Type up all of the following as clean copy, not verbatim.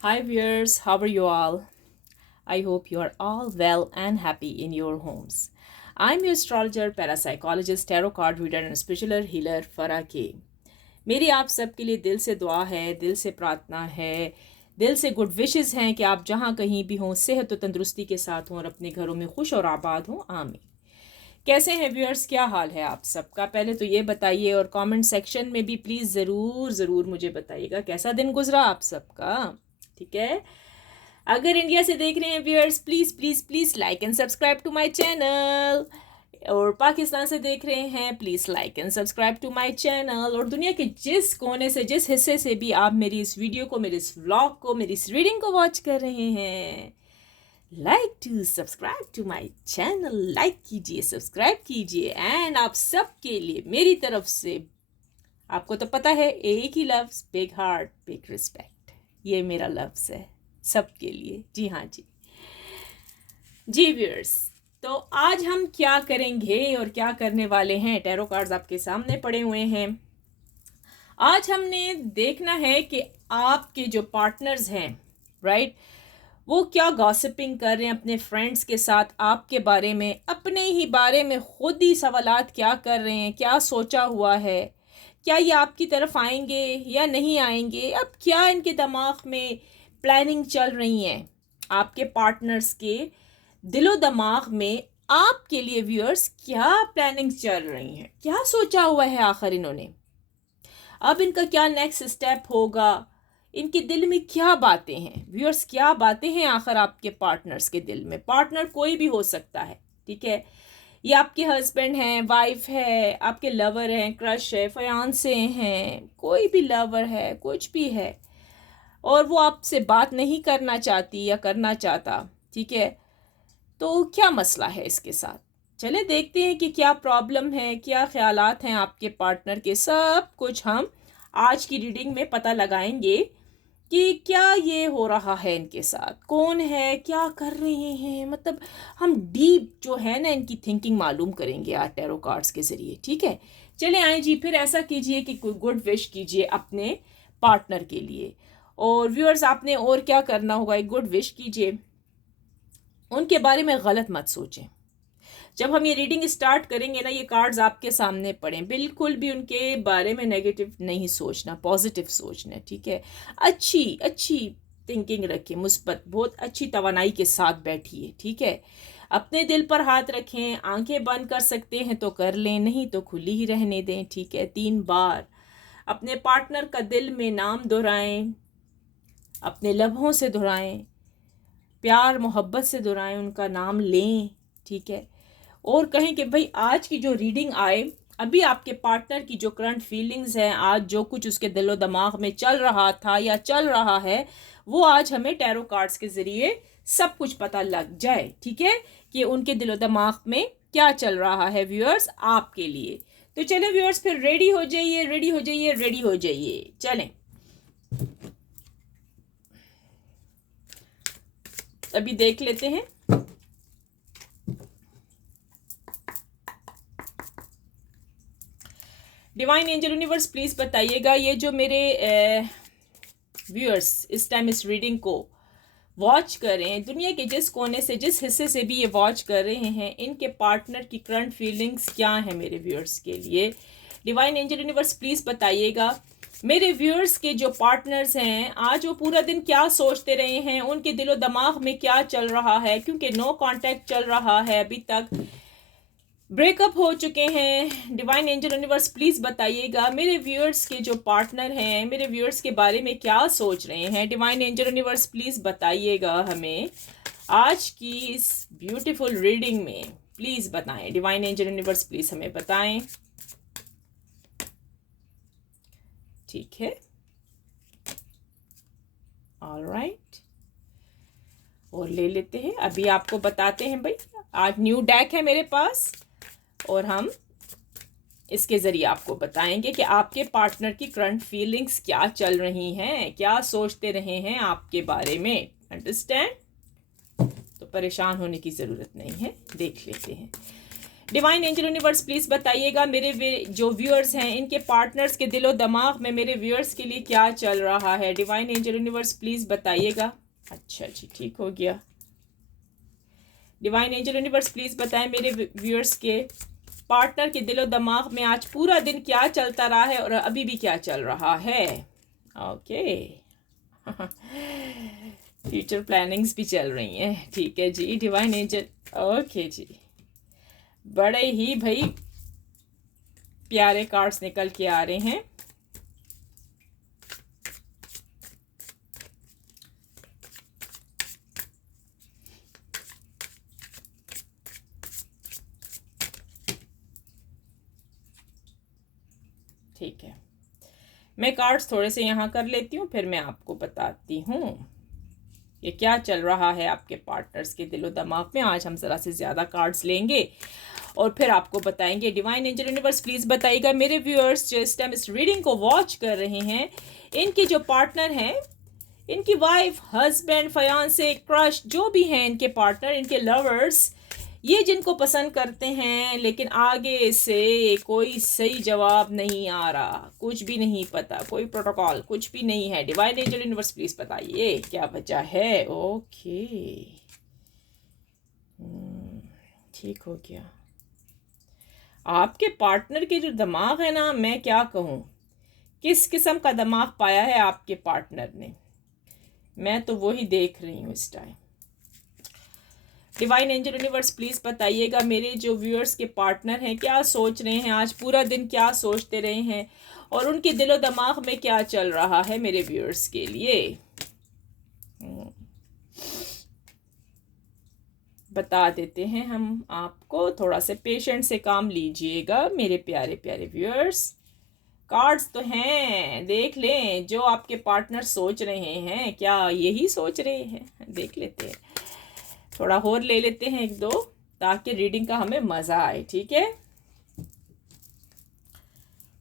Hi viewers, how are you all? I hope you are all well and happy in your homes. I'm your astrologer, parapsychologist, tarot card reader and spiritual healer Farah K. मेरी आप सबके लिए दिल से दुआ है, दिल से प्रार्थना है, दिल से गुड विशेस हैं कि आप जहाँ कहीं भी हों सेहत और तंदुरुस्ती के साथ हों और अपने घरों में खुश और आबाद हों। आमीन। कैसे हैं व्यूअर्स, क्या हाल है आप सबका? पहले तो ये बताइए और कमेंट सेक्शन में भी प्लीज़ ज़रूर ज़रूर मुझे बताइएगा कैसा दिन गुजरा आप सबका। ठीक है, अगर इंडिया से देख रहे हैं viewers, please please please like and subscribe to my channel. और पाकिस्तान से देख रहे हैं, please like and subscribe to my channel. और दुनिया के जिस कोने से, जिस हिस्से से भी आप मेरी इस वीडियो को, मेरे इस व्लॉग को, मेरी इस रीडिंग को वॉच कर रहे हैं, like to subscribe to my channel, like कीजिए, सब्सक्राइब कीजिए। एंड आप सबके लिए मेरी तरफ से, आपको तो पता है, एक ही लफ्ज़, बिग हार्ट बिग रिस्पेक्ट। ये मेरा लफ्ज़ है सबके लिए। जी हाँ जी जी व्यूअर्स, तो आज हम क्या करेंगे और क्या करने वाले हैं? टैरो कार्ड्स आपके सामने पड़े हुए हैं। आज हमने देखना है कि आपके जो पार्टनर्स हैं, राइट, वो क्या गॉसिपिंग कर रहे हैं अपने फ्रेंड्स के साथ आपके बारे में, अपने ही बारे में खुद ही सवालात क्या कर रहे हैं, क्या सोचा हुआ है, क्या ये आपकी तरफ आएंगे या नहीं आएंगे, अब क्या इनके दिमाग में प्लानिंग चल रही है, आपके पार्टनर्स के दिलो दिमाग में आपके लिए व्यूअर्स क्या प्लानिंग चल रही हैं, क्या सोचा हुआ है आखिर इन्होंने, अब इनका क्या नेक्स्ट स्टेप होगा, इनके दिल में क्या बातें हैं व्यूअर्स, क्या बातें हैं आखिर आपके पार्टनर्स के दिल में। पार्टनर कोई भी हो सकता है, ठीक है, ये आपके हस्बैंड हैं, वाइफ है, आपके लवर हैं, क्रश है, फयांसे हैं, कोई भी लवर है, कुछ भी है, और वो आपसे बात नहीं करना चाहती या करना चाहता, ठीक है, तो क्या मसला है इसके साथ। चले देखते हैं कि क्या प्रॉब्लम है, क्या ख्यालात हैं आपके पार्टनर के, सब कुछ हम आज की रीडिंग में पता लगाएंगे कि क्या ये हो रहा है इनके साथ, कौन है, क्या कर रहे हैं, मतलब हम डीप जो है ना इनकी थिंकिंग मालूम करेंगे आज टैरो कार्ड्स के ज़रिए। ठीक है, चले आए जी, फिर ऐसा कीजिए कि कोई गुड विश कीजिए अपने पार्टनर के लिए। और व्यूअर्स, आपने और क्या करना होगा, एक गुड विश कीजिए, उनके बारे में गलत मत सोचें। जब हम ये रीडिंग स्टार्ट करेंगे ना, ये कार्ड्स आपके सामने पड़े, बिल्कुल भी उनके बारे में नेगेटिव नहीं सोचना, पॉजिटिव सोचना। ठीक है, अच्छी अच्छी थिंकिंग रखिए, मुस्बत, बहुत अच्छी तवानाई के साथ बैठिए। ठीक है, अपने दिल पर हाथ रखें, आंखें बंद कर सकते हैं तो कर लें, नहीं तो खुली ही रहने दें। ठीक है, 3 बार अपने पार्टनर का दिल में नाम दोहराएं, अपने लम्हों से दोहराएं, प्यार मोहब्बत से दोहराएं, उनका नाम लें। ठीक है, और कहें कि भाई आज की जो रीडिंग आए, अभी आपके पार्टनर की जो करंट फीलिंग्स हैं, आज जो कुछ उसके दिलो दिमाग में चल रहा था या चल रहा है, वो आज हमें टैरो कार्ड्स के ज़रिए सब कुछ पता लग जाए। ठीक है, कि उनके दिलो दिमाग में क्या चल रहा है व्यूअर्स आपके लिए। तो चले व्यूअर्स, फिर रेडी हो जाइए, रेडी हो जाइए, रेडी हो जाइए। चलें, अभी देख लेते हैं। डिवाइन एंजल यूनिवर्स, प्लीज़ बताइएगा, ये जो मेरे व्यूअर्स इस टाइम इस रीडिंग को वॉच कर रहे हैं, दुनिया के जिस कोने से, जिस हिस्से से भी ये वॉच कर रहे हैं, इनके पार्टनर की करंट फीलिंग्स क्या है मेरे व्यूअर्स के लिए। डिवाइन एंजल यूनिवर्स, प्लीज़ बताइएगा, मेरे व्यूअर्स के जो पार्टनर्स हैं, आज वो पूरा दिन क्या सोचते रहे हैं, उनके दिलो दिमाग में क्या चल रहा है, क्योंकि नो कांटेक्ट चल रहा है, अभी तक ब्रेकअप हो चुके हैं। डिवाइन एंजल यूनिवर्स, प्लीज़ बताइएगा, मेरे व्यूअर्स के जो पार्टनर हैं, मेरे व्यूअर्स के बारे में क्या सोच रहे हैं। डिवाइन एंजल यूनिवर्स, प्लीज़ बताइएगा हमें आज की इस ब्यूटीफुल रीडिंग में, प्लीज़ बताएं। डिवाइन एंजल यूनिवर्स, प्लीज़ हमें बताएं। ठीक है, ऑलराइट, और ले लेते हैं, अभी आपको बताते हैं। भाई आज न्यू डेक है मेरे पास, और हम इसके ज़रिए आपको बताएंगे कि आपके पार्टनर की करंट फीलिंग्स क्या चल रही हैं, क्या सोचते रहे हैं आपके बारे में। अंडरस्टैंड? तो परेशान होने की ज़रूरत नहीं है, देख लेते हैं। डिवाइन एंजल यूनिवर्स प्लीज़ बताइएगा मेरे जो व्यूअर्स हैं इनके पार्टनर्स के दिलो दिमाग में मेरे व्यूअर्स के लिए क्या चल रहा है। डिवाइन एंजल यूनिवर्स प्लीज़ बताइएगा। अच्छा जी, ठीक हो गया। डिवाइन एंजल यूनिवर्स प्लीज़ बताएं मेरे व्यूअर्स के पार्टनर के दिलो दिमाग में आज पूरा दिन क्या चलता रहा है और अभी भी क्या चल रहा है। ओके फ्यूचर प्लानिंग्स भी चल रही हैं, ठीक है जी। डिवाइन एंजल, ओके जी, बड़े ही भाई प्यारे कार्ड्स निकल के आ रहे हैं। ठीक है, मैं कार्ड्स थोड़े से यहाँ कर लेती हूँ, फिर मैं आपको बताती हूँ ये क्या चल रहा है आपके पार्टनर्स के दिलो दिमाग में। आज हम ज़रा से ज़्यादा कार्ड्स लेंगे और फिर आपको बताएंगे। डिवाइन एंजल यूनिवर्स प्लीज़ बताइएगा मेरे व्यूअर्स जो इस टाइम इस रीडिंग को वॉच कर रहे हैं, इनके जो पार्टनर हैं, इनकी वाइफ, हस्बैंड, फयांसे, क्रश, जो भी हैं इनके पार्टनर, इनके लवर्स, ये जिनको पसंद करते हैं लेकिन आगे से कोई सही जवाब नहीं आ रहा, कुछ भी नहीं पता, कोई प्रोटोकॉल कुछ भी नहीं है। डिवाइन एंजल यूनिवर्स प्लीज़ बताइए क्या वजह है। ओके ठीक हो गया। आपके पार्टनर के जो दिमाग है ना, मैं क्या कहूँ, किस किस्म का दिमाग पाया है आपके पार्टनर ने, मैं तो वही देख रही हूँ इस time. Divine angel universe please बताइएगा मेरे जो व्यूअर्स के पार्टनर हैं क्या सोच रहे हैं, आज पूरा दिन क्या सोचते रहे हैं और उनके दिलो दिमाग में क्या चल रहा है मेरे व्यूअर्स के लिए। बता देते हैं हम आपको, थोड़ा से पेशेंट से काम लीजिएगा मेरे प्यारे प्यारे व्यूअर्स। कार्ड्स तो हैं, देख लें जो आपके पार्टनर सोच रहे हैं, क्या यही सोच रहे हैं, देख लेते हैं। थोड़ा और ले लेते हैं एक दो, ताकि रीडिंग का हमें मज़ा आए, ठीक है।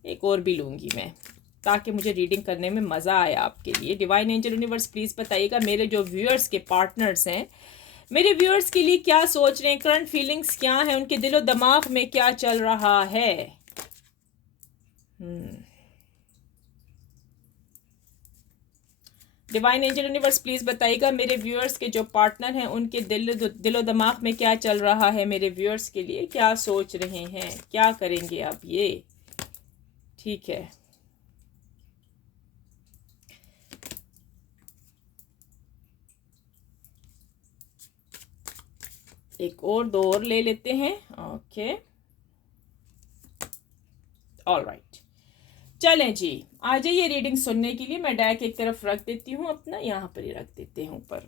एक और भी लूँगी मैं, ताकि मुझे रीडिंग करने में मज़ा आए आपके लिए। डिवाइन एंजल यूनिवर्स प्लीज़ बताइएगा मेरे जो व्यूअर्स के पार्टनर्स हैं, मेरे व्यूअर्स के लिए क्या सोच रहे हैं, करंट फीलिंग्स क्या हैं, उनके दिलो दिमाग में क्या चल रहा है। डिवाइन एंजल यूनिवर्स प्लीज़ बताइएगा मेरे व्यूअर्स के जो पार्टनर हैं उनके दिलो दिमाग में क्या चल रहा है, मेरे व्यूअर्स के लिए क्या सोच रहे हैं, क्या करेंगे आप ये, ठीक है। एक और दो और ले लेते हैं। ओके ऑलराइट, चलें जी, आ जाइए रीडिंग सुनने के लिए। मैं डेक एक तरफ रख देती हूँ अपना, यहाँ पर ही रख देते हैं ऊपर।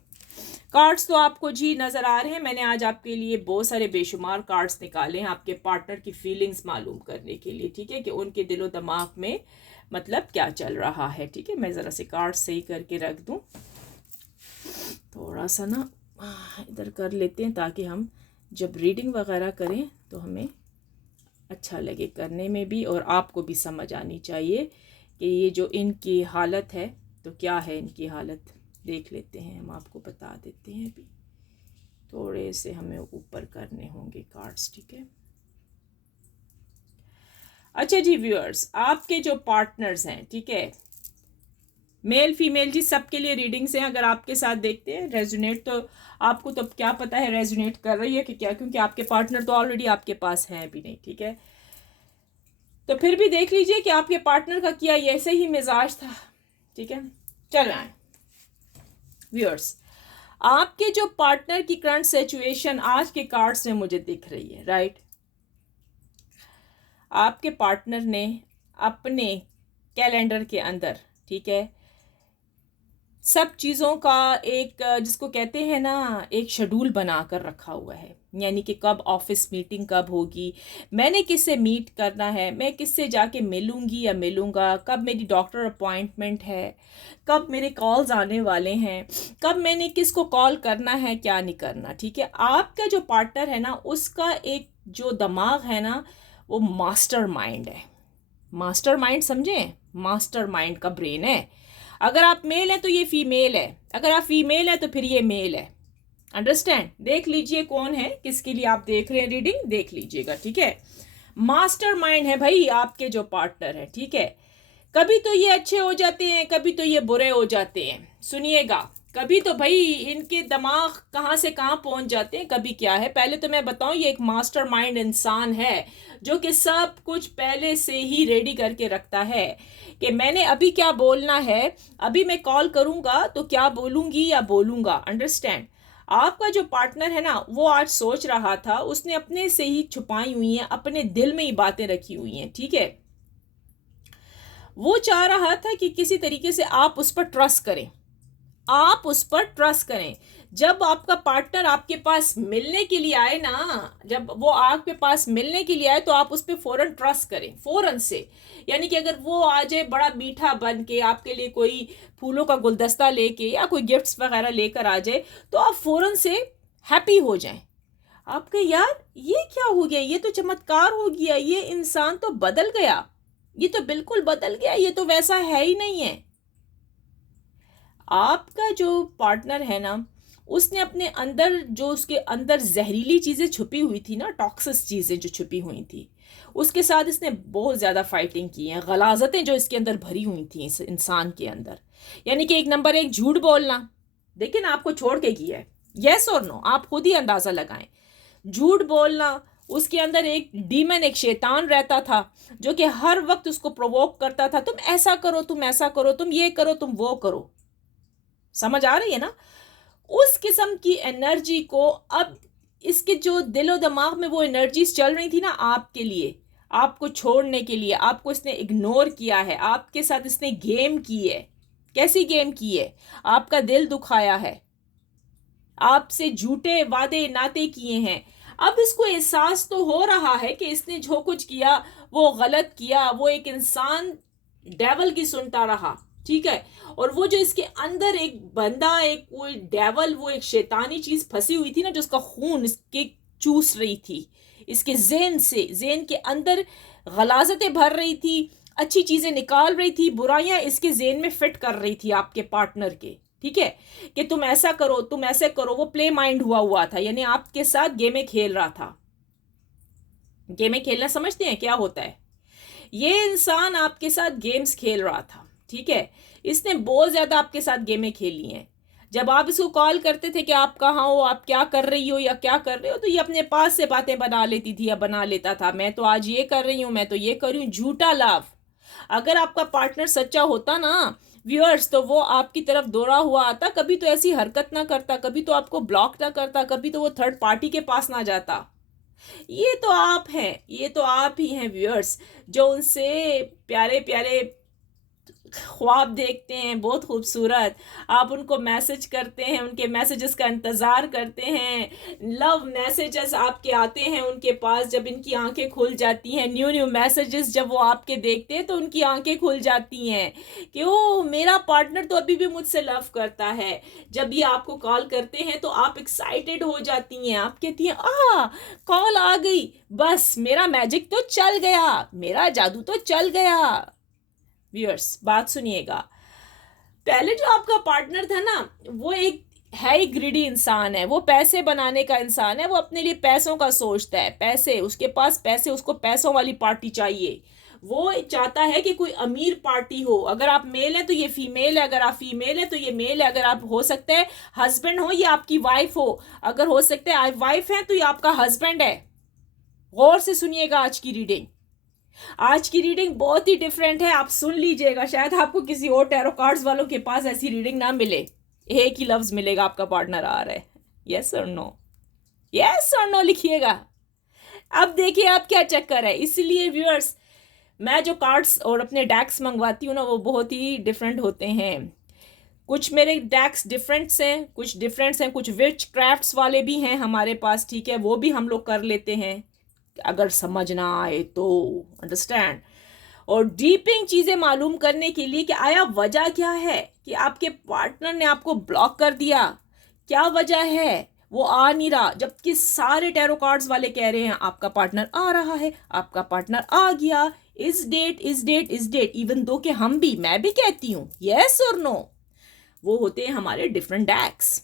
कार्ड्स तो आपको जी नज़र आ रहे हैं, मैंने आज आपके लिए बहुत सारे बेशुमार कार्ड्स निकाले हैं आपके पार्टनर की फीलिंग्स मालूम करने के लिए, ठीक है, कि उनके दिलो दिमाग में मतलब क्या चल रहा है, ठीक है। मैं ज़रा से कार्ड्स सही करके रख दूँ, थोड़ा सा ना इधर कर लेते हैं ताकि हम जब रीडिंग वगैरह करें तो हमें अच्छा लगे करने में भी, और आपको भी समझ आनी चाहिए कि ये जो इनकी हालत है तो क्या है इनकी हालत, देख लेते हैं, हम आपको बता देते हैं। अभी थोड़े से हमें ऊपर करने होंगे कार्ड्स, ठीक है। अच्छा जी व्यूअर्स, आपके जो पार्टनर्स हैं, ठीक है, मेल फीमेल जी सबके लिए रीडिंग्स हैं। अगर आपके साथ देखते हैं रेजोनेट, तो आपको तो क्या पता है रेजोनेट कर रही है कि क्या, क्योंकि आपके पार्टनर तो ऑलरेडी आपके पास हैं भी नहीं, ठीक है। तो फिर भी देख लीजिए कि आपके पार्टनर का क्या ऐसे ही मिजाज था, ठीक है। चल रहा है व्यूअर्स, आपके जो पार्टनर की करंट सिचुएशन आज के कार्ड्स में मुझे दिख रही है, राइट। आपके पार्टनर ने अपने कैलेंडर के अंदर, ठीक है, सब चीज़ों का एक जिसको कहते हैं ना एक शेड्यूल बना कर रखा हुआ है, यानी कि कब ऑफिस मीटिंग कब होगी, मैंने किससे मीट करना है, मैं किससे जाके मिलूंगी या मिलूंगा, कब मेरी डॉक्टर अपॉइंटमेंट है, कब मेरे कॉल्स आने वाले हैं, कब मैंने किसको कॉल करना है, क्या नहीं करना, ठीक है। आपका जो पार्टनर है ना, उसका एक जो दिमाग है ना, वो मास्टर माइंड है। मास्टर माइंड समझें, मास्टर माइंड का ब्रेन है। अगर आप मेल हैं तो ये फीमेल है, अगर आप फीमेल हैं तो फिर ये मेल है, अंडरस्टैंड? देख लीजिए कौन है, किसके लिए आप देख रहे हैं रीडिंग, देख लीजिएगा, ठीक है। मास्टरमाइंड है भाई आपके जो पार्टनर है, ठीक है। कभी तो ये अच्छे हो जाते हैं, कभी तो ये बुरे हो जाते हैं। सुनिएगा, कभी तो भाई इनके दिमाग कहाँ से कहाँ पहुंच जाते हैं, कभी क्या है। पहले तो मैं बताऊं, ये एक मास्टरमाइंड इंसान है जो कि सब कुछ पहले से ही रेडी करके रखता है कि मैंने अभी क्या बोलना है, अभी मैं कॉल करूंगा तो क्या बोलूंगी या बोलूंगा। अंडरस्टैंड? आपका जो पार्टनर है ना, वो आज सोच रहा था, उसने अपने से ही छुपाई हुई हैं, अपने दिल में ही बातें रखी हुई हैं, ठीक है। वो चाह रहा था कि किसी तरीके से आप उस पर ट्रस्ट करें, आप उस पर ट्रस्ट करें। जब आपका पार्टनर आपके पास मिलने के लिए आए ना, जब वो आपके पास मिलने के लिए आए तो आप उस पर फौरन ट्रस्ट करें, फौरन से। यानी कि अगर वो आ जाए बड़ा मीठा बन के आपके लिए, कोई फूलों का गुलदस्ता लेके या कोई गिफ्ट्स वगैरह लेकर आ जाए, तो आप फौरन से हैप्पी हो जाएं। आपके यार ये क्या हो गया, ये तो चमत्कार हो गया, ये इंसान तो बदल गया, ये तो बिल्कुल बदल गया, ये तो वैसा है ही नहीं है। आपका जो पार्टनर है ना, उसने अपने अंदर, जो उसके अंदर जहरीली चीज़ें छुपी हुई थी ना, टॉक्सिस चीज़ें जो छुपी हुई थी, उसके साथ इसने बहुत ज़्यादा फाइटिंग की है। गलाजतें जो इसके अंदर भरी हुई थी इस इंसान के अंदर, यानी कि एक नंबर एक झूठ बोलना, लेकिन आपको छोड़ के किया है। यस और नो, आप खुद ही अंदाज़ा लगाएं। झूठ बोलना, उसके अंदर एक डीमन, एक शैतान रहता था जो कि हर वक्त उसको प्रोवोक करता था, तुम ऐसा करो, तुम ऐसा करो, तुम ये करो, तुम वो करो। समझ आ रही है ना? उस किस्म की एनर्जी को अब इसके जो दिलो दिमाग में वो एनर्जीज चल रही थी ना आपके लिए, आपको छोड़ने के लिए, आपको इसने इग्नोर किया है, आपके साथ इसने गेम की है। कैसी गेम की है? आपका दिल दुखाया है, आपसे झूठे वादे नाते किए हैं। अब इसको एहसास तो हो रहा है कि इसने जो कुछ किया वो गलत किया, वो एक इंसान डेवल की सुनता रहा, ठीक है। और वो जो इसके अंदर एक बंदा, एक वो डेवल, वो एक शैतानी चीज फंसी हुई थी ना, जो उसका खून इसके चूस रही थी, इसके जेन से, जेन के अंदर गलाजतें भर रही थी, अच्छी चीजें निकाल रही थी, बुराइयां इसके जेन में फिट कर रही थी आपके पार्टनर के, ठीक है। कि तुम ऐसा करो, तुम ऐसे करो। वो प्ले माइंड हुआ हुआ था, यानी आपके साथ गेमें खेल रहा था। गेमें खेलना समझते हैं क्या होता है? ये इंसान आपके साथ गेम्स खेल रहा था, ठीक है। इसने बहुत ज्यादा आपके साथ गेमें खेली हैं। जब आप इसको कॉल करते थे कि आप कहाँ हो, आप क्या कर रही हो या क्या कर रहे हो, तो ये अपने पास से बातें बना लेती थी या बना लेता था, मैं तो आज ये कर रही हूँ, मैं तो ये कर रही हूँ। झूठा लव। अगर आपका पार्टनर सच्चा होता ना व्यूअर्स, तो वो आपकी तरफ दौड़ा हुआ आता, कभी तो ऐसी हरकत ना करता, कभी तो आपको ब्लॉक ना करता, कभी तो वो थर्ड पार्टी के पास ना जाता। ये तो आप हैं, ये तो आप ही हैं व्यूअर्स, जो उनसे प्यारे प्यारे ख्वाब देखते हैं, बहुत खूबसूरत। आप उनको मैसेज करते हैं, उनके मैसेजेस का इंतज़ार करते हैं, लव मैसेजेस आपके आते हैं उनके पास, जब इनकी आंखें खुल जाती हैं, न्यू न्यू मैसेजेस जब वो आपके देखते हैं तो उनकी आंखें खुल जाती हैं कि ओ मेरा पार्टनर तो अभी भी मुझसे लव करता है। जब ये आपको कॉल करते हैं तो आप एक्साइटेड हो जाती हैं, आप कहती हैं कॉल आ गई, बस मेरा मैजिक तो चल गया, मेरा जादू तो चल गया। व्यूअर्स बात सुनिएगा, पहले जो आपका पार्टनर था ना, वो एक है ही ग्रीडी इंसान है, वो पैसे बनाने का इंसान है, वो अपने लिए पैसों का सोचता है, पैसे उसके पास, पैसे उसको, पैसों वाली पार्टी चाहिए। वो चाहता है कि कोई अमीर पार्टी हो। अगर आप मेल है तो ये फीमेल है, अगर आप फीमेल है तो ये मेल है, अगर आप हो सकते हैं हस्बैंड हो, ये आपकी वाइफ हो, अगर हो सकते हैं आप वाइफ है तो ये आपका हस्बैंड है। गौर से सुनिएगा आज की रीडिंग, आज की रीडिंग बहुत ही डिफरेंट है, आप सुन लीजिएगा, शायद आपको किसी और टैरो कार्ड्स वालों के पास ऐसी रीडिंग ना मिले। एक ही लफ्ज मिलेगा, आपका पार्टनर आ रहा है, यस और नो, यस और नो लिखिएगा। अब देखिए आप क्या चक्कर है। इसलिए व्यूअर्स, मैं जो कार्ड्स और अपने डैक्स मंगवाती हूँ ना, वो बहुत ही डिफरेंट होते हैं। कुछ मेरे डैक्स डिफरेंट्स हैं, कुछ डिफरेंट्स हैं, कुछ विच क्राफ्ट्स वाले भी हैं हमारे पास, ठीक है, वो भी हम लोग कर लेते हैं अगर समझ ना आए तो। अंडरस्टैंड? और डीपिंग चीजें मालूम करने के लिए कि आया वजह क्या है कि आपके पार्टनर ने आपको ब्लॉक कर दिया, क्या वजह है, वो आ नहीं रहा, जबकि सारे टैरो कार्ड्स वाले कह रहे हैं आपका पार्टनर आ रहा है, आपका पार्टनर आ गया, इस डेट इस डेट इस डेट। इवन दो कि हम भी, मैं भी कहती हूँ यस और नो, वो होते हैं हमारे different decks.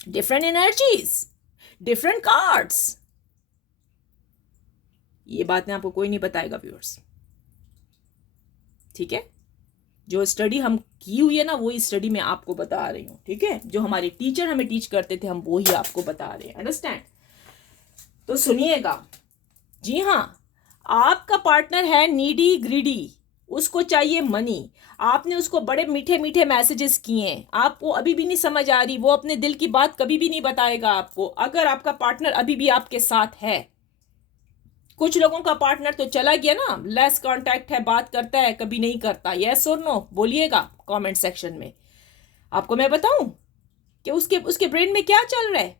Different energies, different cards. ये बातें आपको कोई नहीं बताएगा व्यूअर्स, ठीक है। जो स्टडी हम की हुई है ना, वही स्टडी मैं आपको बता रही हूँ, ठीक है। जो हमारे टीचर हमें टीच करते थे, हम वो ही आपको बता रहे हैं, अंडरस्टैंड। तो सुनिएगा, जी हाँ, आपका पार्टनर है नीडी ग्रीडी, उसको चाहिए मनी। आपने उसको बड़े मीठे मीठे मैसेजेस किए, आपको अभी भी नहीं समझ आ रही, वो अपने दिल की बात कभी भी नहीं बताएगा आपको, अगर आपका पार्टनर अभी भी आपके साथ है। कुछ लोगों का पार्टनर तो चला गया ना, लेस कांटेक्ट है, बात करता है कभी नहीं करता, यस और नो बोलिएगा कमेंट सेक्शन में। आपको मैं बताऊं कि उसके उसके ब्रेन में क्या चल रहा है।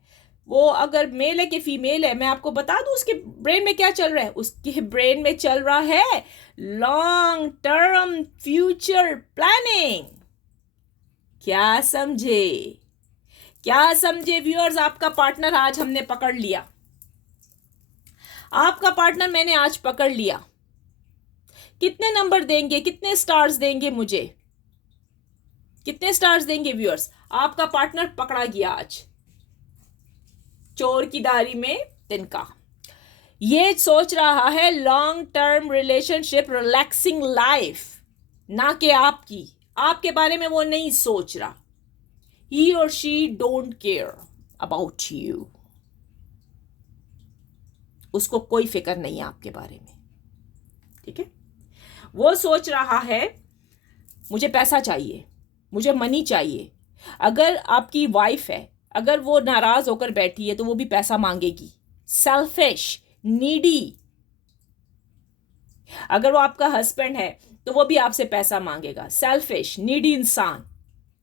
वो अगर मेल है कि फीमेल है, मैं आपको बता दूं उसके ब्रेन में क्या चल रहा है। उसके ब्रेन में चल रहा है लॉन्ग टर्म फ्यूचर प्लानिंग। क्या समझे, क्या समझे व्यूअर्स। आपका पार्टनर आज हमने पकड़ लिया, आपका पार्टनर मैंने आज पकड़ लिया। कितने नंबर देंगे, कितने स्टार्स देंगे मुझे, कितने स्टार्स देंगे व्यूअर्स। आपका पार्टनर पकड़ा गया आज, चोर की दारी में तिनका। ये सोच रहा है long term relationship, relaxing life, ना कि आपकी, आपके बारे में वो नहीं सोच रहा। ही और she don't care about you, उसको कोई फिक्र नहीं है आपके बारे में, ठीक है। वो सोच रहा है मुझे पैसा चाहिए, मुझे मनी चाहिए। अगर आपकी वाइफ है, अगर वो नाराज होकर बैठी है तो वो भी पैसा मांगेगी, सेल्फिश, नीडी। अगर वो आपका हस्बैंड है तो वो भी आपसे पैसा मांगेगा, सेल्फिश, नीडी इंसान।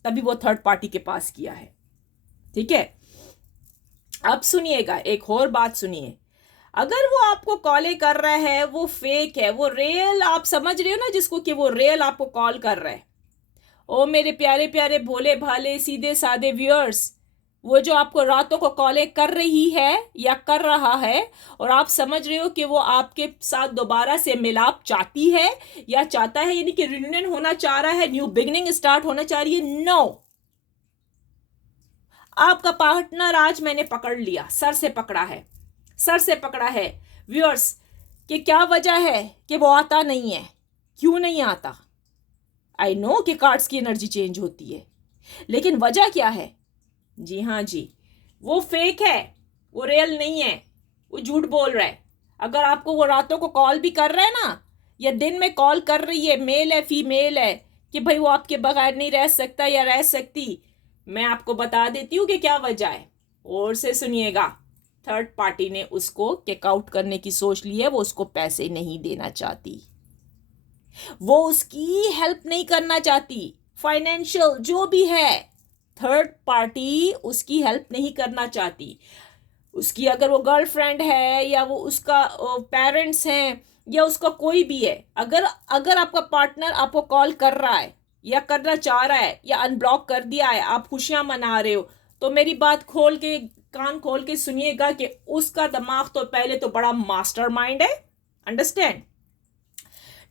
तभी वो थर्ड पार्टी के पास किया है, ठीक है। अब सुनिएगा, एक और बात सुनिए। अगर वो आपको कॉलें कर रहा है, वो फेक है, वो रियल आप समझ रहे हो ना जिसको, कि वो रियल आपको कॉल कर रहा है। ओ मेरे प्यारे प्यारे भोले भाले सीधे साधे व्यूअर्स, वो जो आपको रातों को कॉलें कर रही है या कर रहा है, और आप समझ रहे हो कि वो आपके साथ दोबारा से मिलाप चाहती है या चाहता है, यानी कि रियूनियन होना चाह रहा है, न्यू बिगनिंग स्टार्ट होना चाह रही है, नो। आपका पार्टनर आज मैंने पकड़ लिया, सर से पकड़ा है, सर से पकड़ा है व्यूअर्स। कि क्या वजह है कि वो आता नहीं है, क्यों नहीं आता। आई नो कि कार्ड्स की एनर्जी चेंज होती है, लेकिन वजह क्या है। जी हाँ जी, वो फेक है, वो रियल नहीं है, वो झूठ बोल रहा है। अगर आपको वो रातों को कॉल भी कर रहा है ना, या दिन में कॉल कर रही है, मेल है फीमेल है, कि भाई वो आपके बगैर नहीं रह सकता या रह सकती, मैं आपको बता देती हूँ कि क्या वजह है। और से सुनिएगा, थर्ड पार्टी ने उसको किक आउट करने की सोच ली है, वो उसको पैसे नहीं देना चाहती, वो उसकी हेल्प नहीं करना चाहती, फाइनेंशियल जो भी है। थर्ड पार्टी उसकी हेल्प नहीं करना चाहती। उसकी अगर वो गर्लफ्रेंड है, या वो उसका पेरेंट्स हैं, या उसका कोई भी है, अगर अगर आपका पार्टनर आपको कॉल कर रहा है या करना चाह रहा है या अनब्लॉक कर दिया है, आप खुशियां मना रहे हो, तो मेरी बात खोल के, कान खोल के सुनिएगा कि उसका दिमाग तो पहले तो बड़ा मास्टरमाइंड है, अंडरस्टैंड।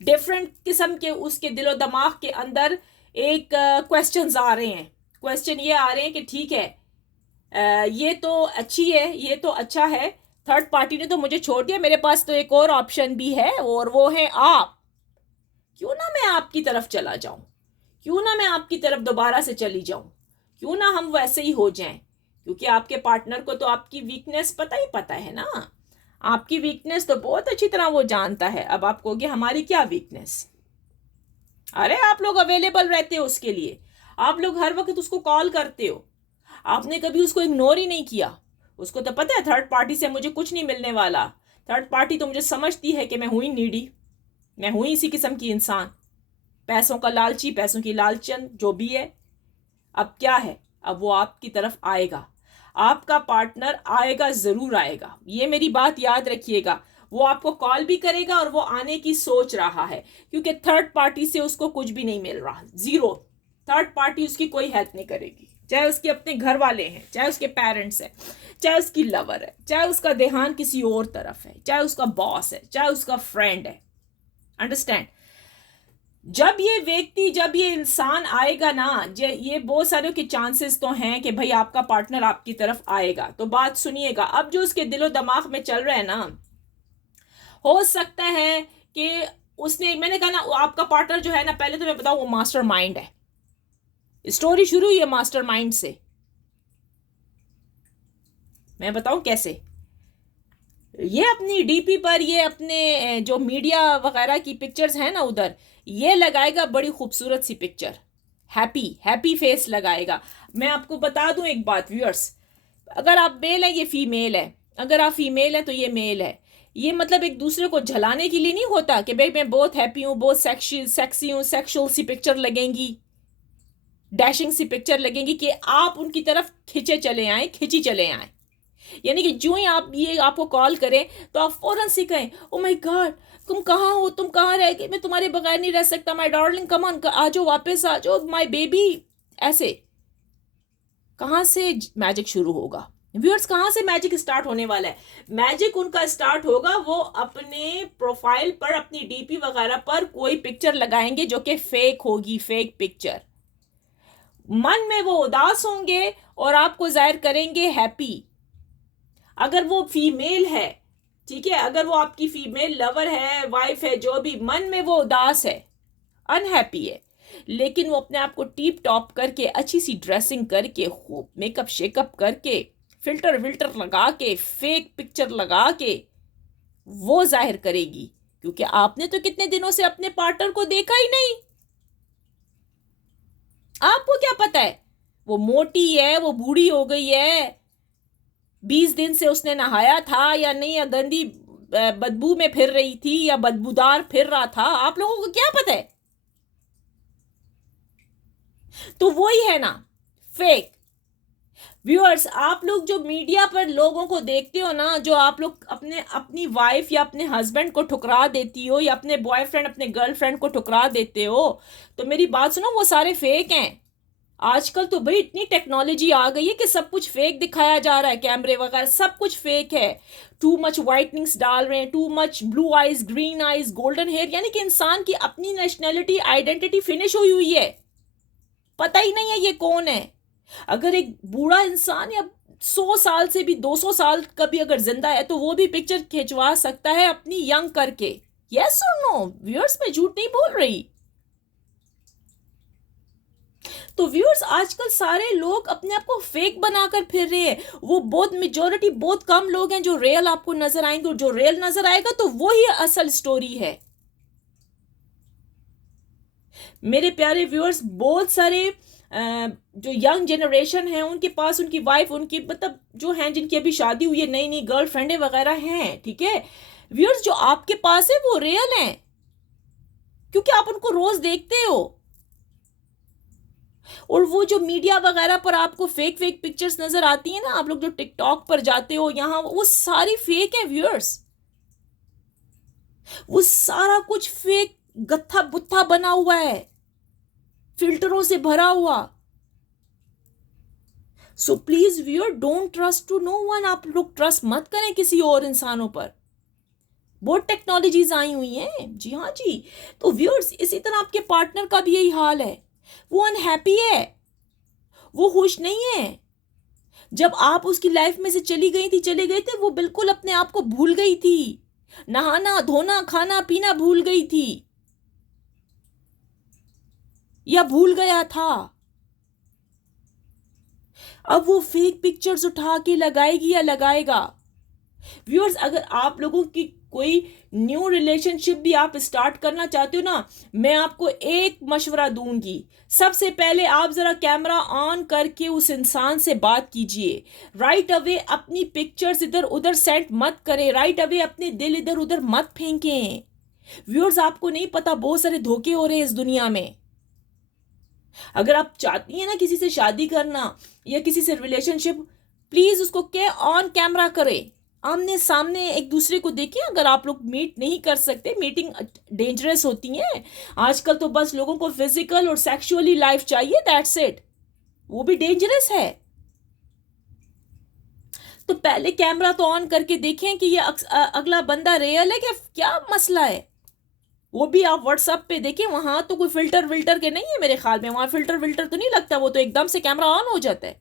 डिफरेंट किस्म के उसके दिलो दिमाग के अंदर एक क्वेश्चंस आ रहे हैं। क्वेश्चन ये आ रहे हैं कि ठीक है, ये तो अच्छी है, ये तो अच्छा है, थर्ड पार्टी ने तो मुझे छोड़ दिया, मेरे पास तो एक और ऑप्शन भी है, और वो है आप। क्यों ना मैं आपकी तरफ चला जाऊं, क्यों ना मैं आपकी तरफ दोबारा से चली जाऊं, क्यों ना हम वैसे ही हो जाएं। क्योंकि आपके पार्टनर को तो आपकी वीकनेस पता है ना, आपकी वीकनेस तो बहुत अच्छी तरह वो जानता है। अब आप कहोगे हमारी क्या वीकनेस। अरे आप लोग अवेलेबल रहते हो उसके लिए, आप लोग हर वक्त उसको कॉल करते हो, आपने कभी उसको इग्नोर ही नहीं किया। उसको तो पता है थर्ड पार्टी से मुझे कुछ नहीं मिलने वाला, थर्ड पार्टी तो मुझे समझती है कि मैं हुई नीडी, मैं हुई इसी किस्म की इंसान, पैसों का लालची, पैसों की लालचन जो भी है। अब क्या है, अब वो आपकी तरफ आएगा, आपका पार्टनर आएगा, जरूर आएगा, ये मेरी बात याद रखिएगा। वो आपको कॉल भी करेगा और वो आने की सोच रहा है, क्योंकि थर्ड पार्टी से उसको कुछ भी नहीं मिल रहा, जीरो। थर्ड पार्टी उसकी कोई हेल्प नहीं करेगी, चाहे उसके अपने घर वाले हैं, चाहे उसके पेरेंट्स हैं, चाहे उसकी लवर है, चाहे उसका ध्यान किसी और तरफ है, चाहे उसका बॉस है, चाहे उसका फ्रेंड है, अंडरस्टैंड। जब ये इंसान आएगा ना, ये बहुत सारे के चांसेस तो हैं कि भाई आपका पार्टनर आपकी तरफ आएगा। तो बात सुनिएगा, अब जो उसके दिलो दिमाग में चल रहा है ना, हो सकता है कि उसने, मैंने कहा ना आपका पार्टनर जो है ना, पहले तो मैं बताऊं वो मास्टर माइंड है। स्टोरी शुरू हुई है मास्टर माइंड से। मैं बताऊं कैसे। ये अपनी डीपी पर, ये अपने जो मीडिया वगैरह की पिक्चर्स हैं ना उधर, ये लगाएगा बड़ी खूबसूरत सी पिक्चर, हैप्पी हैप्पी फेस लगाएगा। मैं आपको बता दूं एक बात व्यूअर्स, अगर आप मेल है, ये फीमेल है, अगर आप फीमेल है तो ये मेल है। ये मतलब एक दूसरे को झलाने के लिए नहीं होता कि भाई मैं बहुत हैप्पी हूँ, बहुत सेक्सी सेक्सी हूँ, सेक्सुअल सी पिक्चर लगेंगी, डैशिंग सी पिक्चर लगेंगी कि आप उनकी तरफ खिंचे चले आए, खिंची चले आए। यानी कि जो ही आप ये आपको कॉल करें तो आप फौरन से कहें, ओ माय गॉड तुम कहाँ हो, तुम कहाँ रह गए, मैं तुम्हारे बगैर नहीं रह सकता, माय डार्लिंग कम ऑन, आ जाओ वापस आ जाओ माय बेबी। ऐसे कहाँ से मैजिक शुरू होगा व्यूअर्स, कहाँ से मैजिक स्टार्ट होने वाला है। मैजिक उनका स्टार्ट होगा, वो अपने प्रोफाइल पर, अपनी डीपी वगैरह पर कोई पिक्चर लगाएंगे जो कि फेक होगी, फेक पिक्चर। मन में वो उदास होंगे और आपको जाहिर करेंगे हैप्पी। अगर वो फीमेल है, ठीक है, अगर वो आपकी फीमेल लवर है, वाइफ है, जो भी, मन में वो उदास है, अनहैप्पी है, लेकिन वो अपने आप को टीप टॉप करके, अच्छी सी ड्रेसिंग करके, खूब मेकअप शेकअप करके, फिल्टर विल्टर लगा के, फेक पिक्चर लगा के वो जाहिर करेगी। क्योंकि आपने तो कितने दिनों से अपने पार्टनर को देखा ही नहीं। आपको क्या पता है वो मोटी है, वो बूढ़ी हो गई है, 20 दिन से उसने नहाया था या नहीं, या गंदी बदबू में फिर रही थी, या बदबूदार फिर रहा था, आप लोगों को क्या पता है। तो वही है ना फेक। व्यूअर्स, आप लोग जो मीडिया पर लोगों को देखते हो ना, जो आप लोग अपने अपनी वाइफ या अपने हस्बैंड को ठुकरा देती हो, या अपने बॉयफ्रेंड अपने गर्लफ्रेंड को ठुकरा देते हो, तो मेरी बात सुनो, वो सारे फेक हैं। आजकल तो भाई इतनी टेक्नोलॉजी आ गई है कि सब कुछ फेक दिखाया जा रहा है, कैमरे वगैरह सब कुछ फेक है। टू मच वाइटनिंग्स डाल रहे हैं, too much blue eyes, green eyes, golden hair, यानी कि इंसान की अपनी नेशनैलिटी, आइडेंटिटी फिनिश हुई हुई है, पता ही नहीं है ये कौन है। अगर एक बूढ़ा इंसान या 100 साल से भी, 200 साल का भी अगर जिंदा है, तो वो भी पिक्चर खिंचवा सकता है अपनी यंग करके। यस और नो व्यूअर्स, मैं झूठ नहीं बोल रही। तो व्यूअर्स, आजकल सारे लोग अपने आप को फेक बनाकर फिर रहे हैं। वो बहुत मेजोरिटी, बहुत कम लोग हैं जो रियल आपको नजर आएंगे, और जो रियल नजर आएगा तो वो ही असल स्टोरी है। मेरे प्यारे व्यूअर्स, बहुत सारे जो यंग जनरेशन है, उनके पास उनकी वाइफ, उनकी मतलब जो हैं, जिनकी अभी शादी हुई है, नई नई गर्लफ्रेंडें वगैरह हैं, ठीक है व्यूअर्स, जो आपके पास है वो रियल हैं, क्योंकि आप उनको रोज देखते हो। और वो जो मीडिया वगैरह पर आपको फेक फेक पिक्चर्स नजर आती है ना, आप लोग जो टिकटॉक पर जाते हो यहाँ, वो सारी फेक है व्यूअर्स। वो सारा कुछ फेक, गत्था बुत्था बना हुआ है, फिल्टरों से भरा हुआ। So please viewer, don't trust to no one. आप लोग ट्रस्ट मत करें किसी और इंसानों पर। बहुत टेक्नोलॉजीज आई हुई हैं, जी हाँ जी। तो व्यूअर्स, इसी तरह आपके पार्टनर का भी यही हाल है। वो अनहैप्पी है, वो खुश नहीं है। जब आप उसकी लाइफ में से चली गई थी, चले गए थे, वो बिल्कुल अपने आप को भूल गई थी, नहाना धोना खाना पीना भूल गई थी, या भूल गया था। अब वो फेक पिक्चर्स उठा के लगाएगी या लगाएगा। व्यूअर्स, अगर आप लोगों की कोई न्यू रिलेशनशिप भी आप स्टार्ट करना चाहते हो ना, मैं आपको एक मशवरा दूंगी। सबसे पहले आप जरा कैमरा ऑन करके उस इंसान से बात कीजिए। राइट अवे अपनी पिक्चर्स इधर उधर सेंड मत करें, राइट अवे अपने दिल इधर उधर मत फेंकें। व्यूअर्स, आपको नहीं पता बहुत सारे धोखे हो रहे हैं इस दुनिया में। अगर आप चाहती हैं ना किसी से शादी करना या किसी से रिलेशनशिप, प्लीज उसको क्या ऑन कैमरा करें, आमने सामने एक दूसरे को देखें। अगर आप लोग मीट नहीं कर सकते, मीटिंग डेंजरस होती है आजकल, तो बस लोगों को फिजिकल और सेक्सुअली लाइफ चाहिए, दैट्स इट, वो भी डेंजरस है। तो पहले कैमरा तो ऑन करके देखें कि ये अगला बंदा रियल है क्या, क्या मसला है। वो भी आप व्हाट्सएप पे देखिए, वहां तो कोई फिल्टर विल्टर के नहीं है मेरे ख्याल में, वहां फिल्टर विल्टर तो नहीं लगता, वो तो एकदम से कैमरा ऑन हो जाता है।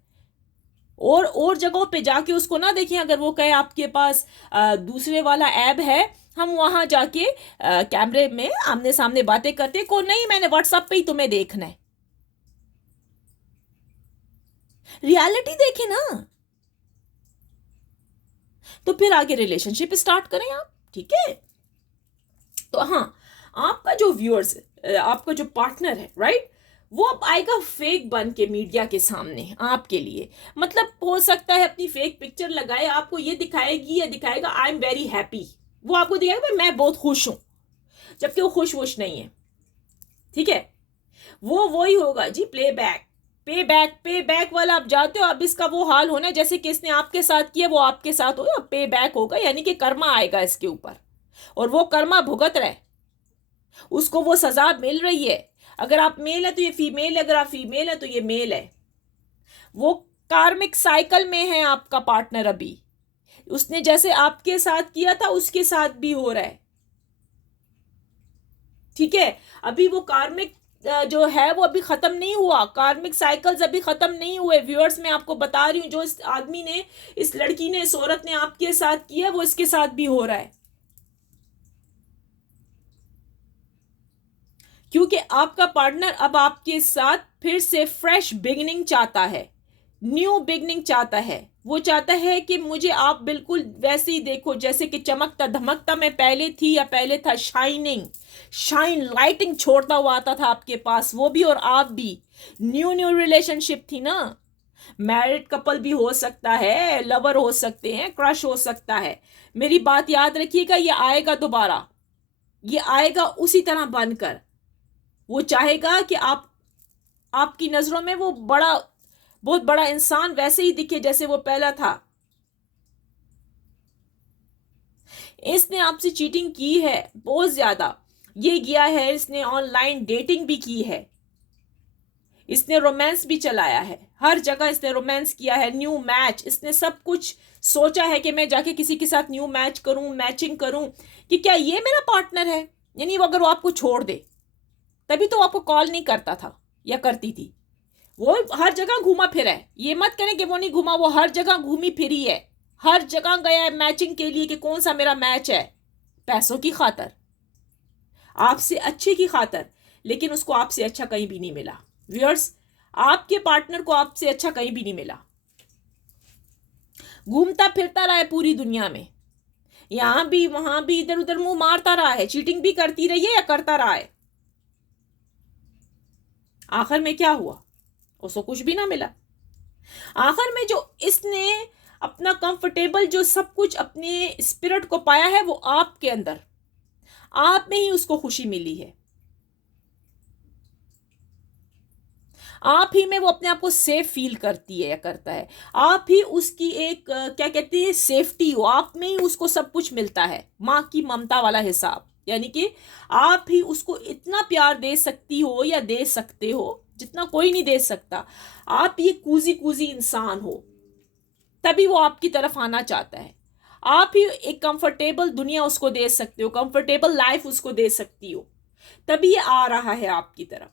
और जगहों पे जाके उसको ना देखें, अगर वो कहे आपके पास दूसरे वाला ऐप है, हम वहां जाके कैमरे में आमने सामने बातें करते को नहीं, मैंने व्हाट्सएप पे ही तुम्हें देखना है। रियलिटी देखे ना, तो फिर आगे रिलेशनशिप स्टार्ट करें आप। ठीक है, तो हाँ, आपका जो व्यूअर्स, आपका जो पार्टनर है, राइट, वो अब आएगा फेक बन के मीडिया के सामने आपके लिए। मतलब हो सकता है अपनी फेक पिक्चर लगाए, आपको ये दिखाएगी या दिखाएगा आई एम वेरी हैप्पी, वो आपको दिखाएगा भाई मैं बहुत खुश हूं, जबकि वो खुश वुश नहीं है। ठीक है, वो वही होगा जी, प्लेबैक, पे बैक वाला। आप जाते हो, अब इसका वो हाल होना है जैसे कि इसने आपके साथ किया वो आपके साथ होगा, पे बैक होगा, यानी कि कर्मा आएगा इसके ऊपर, और वो कर्मा भुगत रहे, उसको वो सजा मिल रही है। अगर आप मेल है तो ये फीमेल है, अगर आप फीमेल है तो ये मेल है। वो कार्मिक साइकिल में है आपका पार्टनर अभी, उसने जैसे आपके साथ किया था उसके साथ भी हो रहा है। ठीक है, अभी वो कार्मिक जो है वो अभी खत्म नहीं हुआ, कार्मिक साइकिल्स अभी खत्म नहीं हुए। व्यूअर्स, मैं आपको बता रही हूं, जो इस आदमी ने, इस लड़की ने, इस औरत ने आपके साथ किया वो इसके साथ भी हो रहा है। क्योंकि आपका पार्टनर अब आपके साथ फिर से फ्रेश बिगिनिंग चाहता है, न्यू बिगनिंग चाहता है। वो चाहता है कि मुझे आप बिल्कुल वैसे ही देखो जैसे कि चमकता धमकता मैं पहले थी या पहले था, शाइन लाइटिंग छोड़ता हुआ आता था आपके पास, वो भी और आप भी। न्यू न्यू रिलेशनशिप थी ना, मैरिड कपल भी हो सकता है, लवर हो सकते हैं, क्रश हो सकता है। मेरी बात याद रखिएगा, ये आएगा दोबारा, ये आएगा उसी तरह बनकर। वो चाहेगा कि आप, आपकी नजरों में वो बड़ा, बहुत बड़ा इंसान वैसे ही दिखे जैसे वो पहला था। इसने आपसे चीटिंग की है बहुत ज्यादा, ये किया है, इसने ऑनलाइन डेटिंग भी की है, इसने रोमांस भी चलाया है, हर जगह इसने रोमांस किया है, न्यू मैच, इसने सब कुछ सोचा है कि मैं जाके किसी के साथ न्यू मैच करूं, मैचिंग करूं, कि क्या ये मेरा पार्टनर है। यानी वो अगर वो आपको छोड़ दे तभी तो वो आपको कॉल नहीं करता था या करती थी, वो हर जगह घूमा फिरा है। ये मत करें कि वो नहीं घूमा, वो हर जगह घूमी फिरी है, हर जगह गया है मैचिंग के लिए कि कौन सा मेरा मैच है, पैसों की खातर, आपसे अच्छे की खातर। लेकिन उसको आपसे अच्छा कहीं भी नहीं मिला व्यूअर्स, आपके पार्टनर को आपसे अच्छा कहीं भी नहीं मिला। घूमता फिरता रहा है पूरी दुनिया में, यहां भी वहां भी, इधर उधर मुंह मारता रहा है, चीटिंग भी करती रही है या करता रहा है। आखिर में क्या हुआ, उसको कुछ भी ना मिला। आखिर में जो इसने अपना कंफर्टेबल, जो सब कुछ अपने स्पिरिट को पाया है, वो आपके अंदर, आप में ही उसको खुशी मिली है, आप ही में वो अपने आप को सेफ फील करती है या करता है, आप ही उसकी एक क्या कहते हैं, सेफ्टी हो, आप में ही उसको सब कुछ मिलता है, माँ की ममता वाला हिसाब। यानी कि आप ही उसको इतना प्यार दे सकती हो या दे सकते हो जितना कोई नहीं दे सकता। आप ये कूजी कूजी इंसान हो, तभी वो आपकी तरफ आना चाहता है। आप ही एक कंफर्टेबल दुनिया उसको दे सकते हो, कंफर्टेबल लाइफ उसको दे सकती हो, तभी ये आ रहा है आपकी तरफ।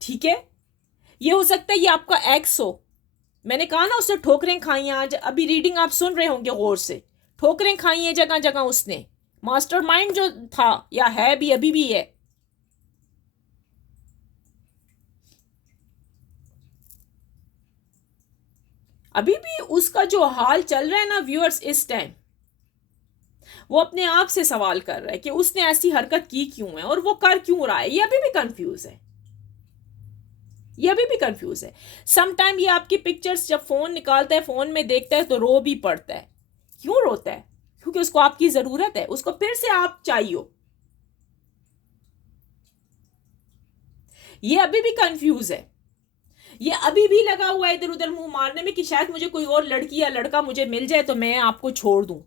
ठीक है, ये हो सकता है ये आपका एक्स हो, मैंने कहा ना उसने ठोकरें खाई हैं, आज अभी रीडिंग आप सुन रहे होंगे गौर से, ठोकरें खाई हैं जगह जगह उसने, मास्टरमाइंड जो था या है भी, अभी भी है। अभी भी उसका जो हाल चल रहा है ना व्यूअर्स, इस टाइम वो अपने आप से सवाल कर रहा है कि उसने ऐसी हरकत की क्यों है और वो कर क्यों रहा है, ये अभी भी कंफ्यूज है, ये अभी भी कंफ्यूज है। सम टाइम ये आपकी पिक्चर्स जब फोन निकालता है, फोन में देखता है तो रो भी पड़ता है। क्यों रोता है, क्योंकि उसको आपकी जरूरत है, उसको फिर से आप चाहिए। ये अभी भी कंफ्यूज है, ये अभी भी लगा हुआ है इधर उधर मुंह मारने में कि शायद मुझे कोई और लड़की या लड़का मुझे मिल जाए तो मैं आपको छोड़ दूं।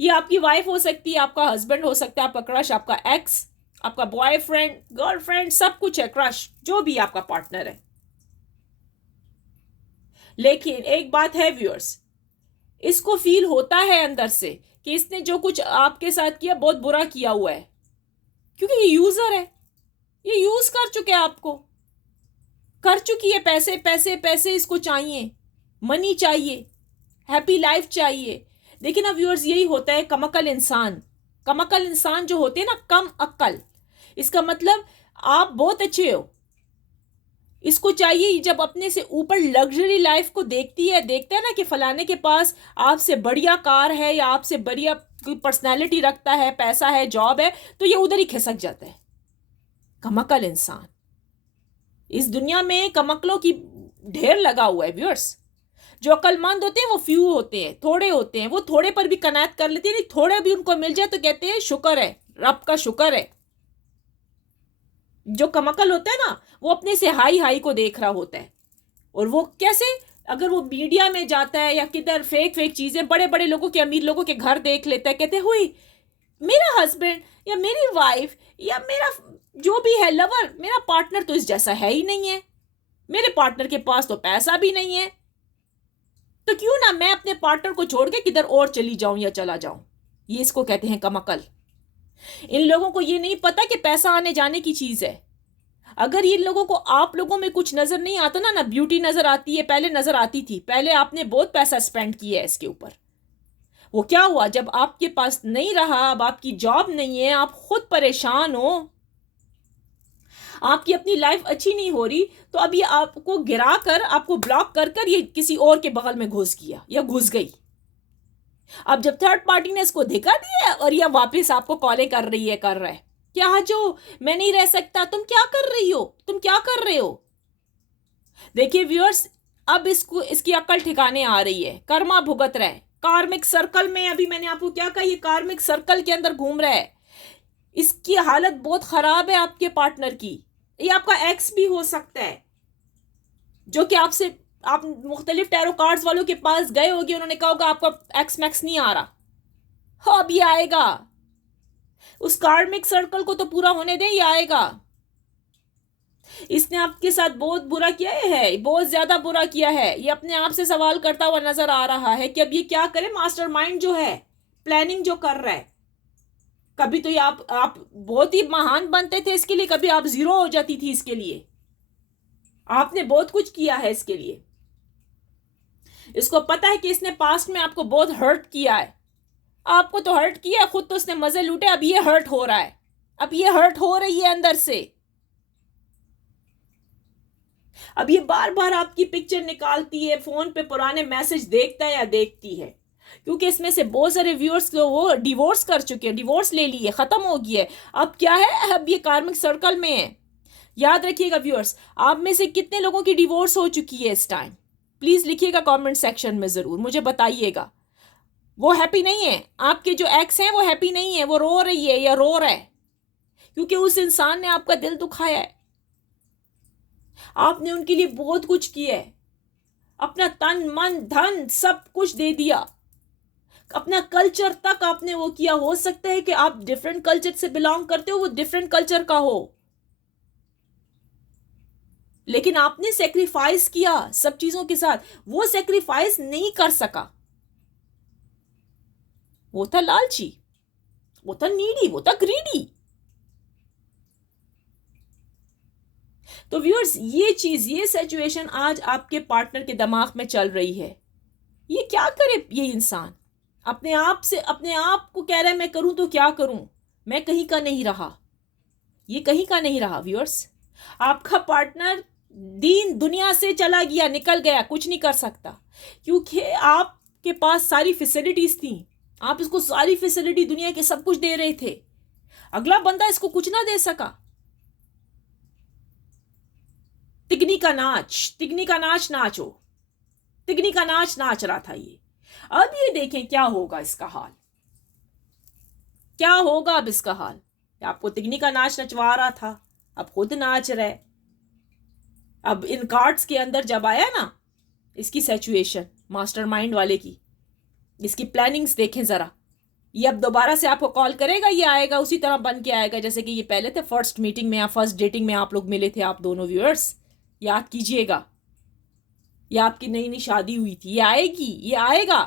ये आपकी वाइफ हो सकती है, आपका हस्बैंड हो सकता है, आपका क्रश, आपका एक्स, आपका बॉयफ्रेंड, गर्लफ्रेंड, सब कुछ है, क्रश, जो भी आपका पार्टनर है। लेकिन एक बात है व्यूअर्स, इसको फील होता है अंदर से कि इसने जो कुछ आपके साथ किया बहुत बुरा किया हुआ है, क्योंकि ये यूजर है, ये यूज कर चुके हैं, आपको कर चुकी है, पैसे पैसे पैसे इसको चाहिए, मनी चाहिए, हैप्पी लाइफ चाहिए। लेकिन अब व्यूअर्स यही होता है, कमअकल इंसान, कमअकल इंसान जो होते हैं ना, कम अक्ल, इसका मतलब आप बहुत अच्छे हो, इसको चाहिए जब अपने से ऊपर लग्जरी लाइफ को देखता है ना कि फलाने के पास आपसे बढ़िया कार है या आपसे बढ़िया कोई पर्सनैलिटी रखता है, पैसा है, जॉब है, तो ये उधर ही खिसक जाता है। कमअकल इंसान, इस दुनिया में कमअकलों की ढेर लगा हुआ है व्यूअर्स। जो अक्लमंद होते हैं वो फ्यू होते हैं, थोड़े होते हैं, वो थोड़े पर भी कनायत कर लेते हैं, नहीं थोड़े भी उनको मिल जाए तो कहते हैं शुक्र है, रब का शुक्र है। जो कमअकल होता है ना, वो अपने से हाई हाई को देख रहा होता है, और वो कैसे, अगर वो मीडिया में जाता है या किधर फेक फेक चीजें बड़े बड़े लोगों के, अमीर लोगों के घर देख लेता है, कहते हुई मेरा हस्बैंड या मेरी वाइफ या मेरा जो भी है लवर, मेरा पार्टनर तो इस जैसा है ही नहीं है, मेरे पार्टनर के पास तो पैसा भी नहीं है, तो क्यों ना मैं अपने पार्टनर को छोड़ के किधर और चली जाऊं या चला जाऊं। ये इसको कहते हैं कमअकल। इन लोगों को ये नहीं पता कि पैसा आने जाने की चीज है। अगर इन लोगों को आप लोगों में कुछ नजर नहीं आता ना, ना ब्यूटी नजर आती है, पहले नजर आती थी, पहले आपने बहुत पैसा स्पेंड किया है इसके ऊपर, वो क्या हुआ जब आपके पास नहीं रहा, अब आपकी जॉब नहीं है, आप खुद परेशान हो, आपकी अपनी लाइफ अच्छी नहीं हो रही, तो अब ये आपको गिरा कर, आपको ब्लॉक कर कर ये किसी और के बगल में घुस गया या घुस गई। अब जब थर्ड पार्टी ने इसको धोखा दिया और यह वापस आपको कॉलें कर रही है, कर रहा है, क्या जो मैं नहीं रह सकता, तुम क्या कर रही हो, तुम क्या कर रहे हो। देखिए व्यूअर्स, अब इसको, इसकी अकल ठिकाने आ रही है, कर्मा भुगत रहा है, कार्मिक सर्कल में, अभी मैंने आपको क्या कहा, ये कार्मिक सर्कल के अंदर घूम रहा है, इसकी हालत बहुत खराब है आपके पार्टनर की। ये आपका एक्स भी हो सकता है, जो कि आपसे, आप मुख्तलिफ टैरो कार्ड्स वालों के पास गए होगे, उन्होंने कहा होगा आपका एक्स मैक्स नहीं आ रहा, हाँ अब ये आएगा, उस कार्मिक सर्कल को तो पूरा होने दे, ये आएगा। इसने आपके साथ बहुत बुरा किया है, बहुत ज्यादा बुरा किया है, ये अपने आप से सवाल करता हुआ नजर आ रहा है कि अब ये क्या करे। मास्टरमाइंड जो है, प्लानिंग जो कर रहा है, कभी तो ये आप बहुत ही महान बनते थे इसके लिए, कभी आप जीरो हो जाती थी इसके लिए, आपने बहुत कुछ किया है इसके लिए। इसको पता है कि इसने पास्ट में आपको बहुत हर्ट किया है, आपको तो हर्ट किया, खुद तो उसने मजे लूटे, अब ये हर्ट हो रहा है, अब ये हर्ट हो रही है अंदर से। अब ये बार बार आपकी पिक्चर निकालती है, फोन पे पुराने मैसेज देखता है या देखती है, क्योंकि इसमें से बहुत सारे व्यूअर्स को वो डिवोर्स कर चुके हैं, डिवोर्स ले लिए, खत्म हो गया है। अब क्या है, अब ये कार्मिक सर्कल में है। याद रखिएगा व्यूअर्स, आप में से कितने लोगों की डिवोर्स हो चुकी है इस टाइम, प्लीज लिखिएगा कमेंट सेक्शन में, जरूर मुझे बताइएगा। वो हैप्पी नहीं है, आपके जो एक्स हैं वो हैप्पी नहीं है, वो रो रही है या रो रहा है, क्योंकि उस इंसान ने आपका दिल दुखाया है, आपने उनके लिए बहुत कुछ किया है, अपना तन मन धन सब कुछ दे दिया, अपना कल्चर तक आपने वो किया। हो सकता है कि आप डिफरेंट कल्चर से बिलोंग करते हो, वो डिफरेंट कल्चर का हो, लेकिन आपने सेक्रीफाइस किया सब चीजों के साथ, वो सेक्रीफाइस नहीं कर सका, वो था लालची, वो था नीडी, वो था ग्रीडी। तो व्यूअर्स, ये चीज, ये सिचुएशन आज आपके पार्टनर के दिमाग में चल रही है। ये क्या करे ये इंसान, अपने आप से, अपने आप को कह रहा है मैं करूं तो क्या करूं, मैं कहीं का नहीं रहा, ये कहीं का नहीं रहा। व्यूअर्स, आपका पार्टनर दीन दुनिया से चला गया, निकल गया, कुछ नहीं कर सकता, क्योंकि आपके पास सारी फैसिलिटीज थी, आप इसको सारी फैसिलिटी दुनिया के सब कुछ दे रहे थे, अगला बंदा इसको कुछ ना दे सका। तिगनी का नाच नाचो, तिगनी का नाच नाच रहा था ये। अब ये देखें क्या होगा इसका हाल, क्या होगा अब इसका हाल। आपको तिगनी का नाच नचवा रहा था, अब खुद नाच रहा है। अब इन कार्ड्स के अंदर जब आया ना इसकी सिचुएशन, मास्टरमाइंड वाले की, इसकी प्लानिंग्स देखें जरा, ये अब दोबारा से आपको कॉल करेगा, ये आएगा उसी तरह बन के आएगा जैसे कि ये पहले थे, फर्स्ट मीटिंग में या फर्स्ट डेटिंग में आप लोग मिले थे, आप दोनों व्यूअर्स याद कीजिएगा, ये आपकी नई नई शादी हुई थी, ये आएगी, ये आएगा।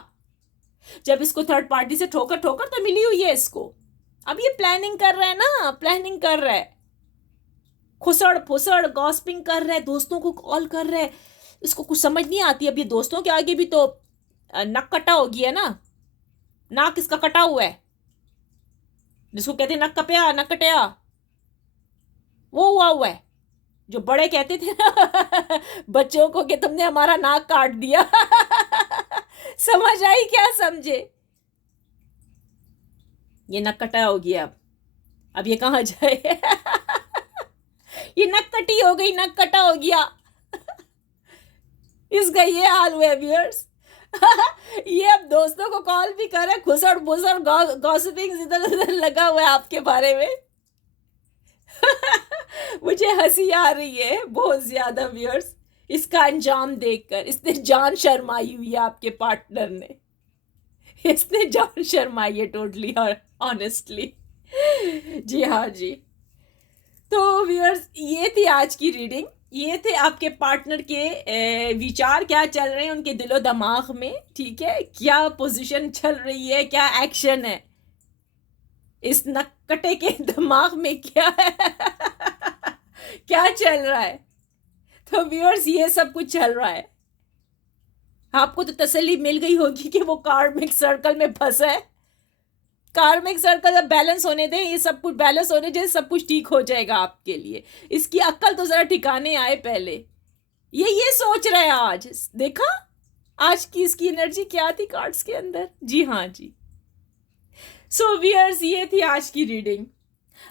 जब इसको थर्ड पार्टी से ठोकर ठोकर तो मिली हुई है इसको। अब ये प्लानिंग कर रहा है ना, प्लानिंग कर रहा है, खुसड़ फुसड़ गॉसिपिंग कर रहा है, दोस्तों को कॉल कर रहा है। इसको कुछ समझ नहीं आती। अब ये दोस्तों के आगे भी तो नक कटा हो गया ना, नाक इसका कटा हुआ है, जिसको कहते हैं नक कपया नक कटया, वो हुआ है। जो बड़े कहते थे ना बच्चों को कि तुमने हमारा नाक काट दिया समझ आई क्या? समझे? ये नक कटा हो गया। अब ये कहाँ जाए ये नक कटी हो गई, नक कटा हो गया इसका ये हाल हुआ व्यूअर्स ये अब दोस्तों को कॉल भी करे, खुसड़ बुसड़ गॉसिपिंग इधर उधर लगा हुआ है आपके बारे में मुझे हंसी आ रही है बहुत ज्यादा व्यूअर्स, इसका अंजाम देखकर। इसने जान शर्माई हुई है आपके पार्टनर ने, इसने जान शर्माई है टोटली और ऑनेस्टली। जी हाँ जी। तो व्यूअर्स ये थी आज की रीडिंग, ये थे आपके पार्टनर के विचार क्या चल रहे हैं उनके दिलो दिमाग में, ठीक है, क्या पोजीशन चल रही है, क्या एक्शन है इस नक्कटे के दिमाग में, क्या है क्या चल रहा है। तो व्यूअर्स ये सब कुछ चल रहा है। आपको तो तसल्ली मिल गई होगी कि वो कार्मिक सर्कल में फंसा है। कार्मिक सर्कल जब बैलेंस होने दें, ये सब कुछ बैलेंस होने दे, सब कुछ ठीक हो जाएगा आपके लिए। इसकी अक्ल तो जरा ठिकाने आए पहले। ये सोच रहा है आज, देखा आज की इसकी एनर्जी क्या थी कार्ड्स के अंदर। जी हाँ जी। सो व्यूअर्स ये थी आज की reading.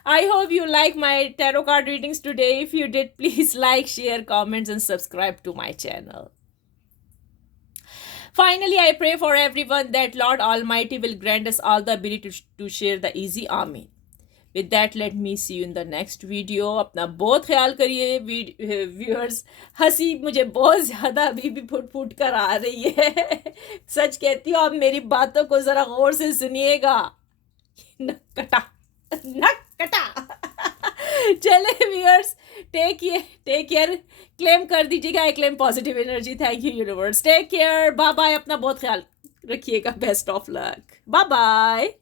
I hope you like my tarot card readings today. If you did, please like, share, comments, and subscribe to my channel. Finally, I pray for everyone that Lord Almighty will grant us all the ability to share the easy. Amen. With that, let me see you in the next video. अपना बहुत ख्याल करिए viewers. हंसी मुझे बहुत ज़्यादा अभी भी फुट फुट कर आ रही है सच कहती हूँ। आप मेरी बातों को ज़रा गौर से सुनिएगा। नक कटा नक कटा चले व्यूअर्स, टेक केयर, क्लेम कर दीजिएगा। I claim positive energy. Thank you universe. Take care, bye bye. अपना बहुत ख्याल रखिएगा। Best of luck. Bye bye.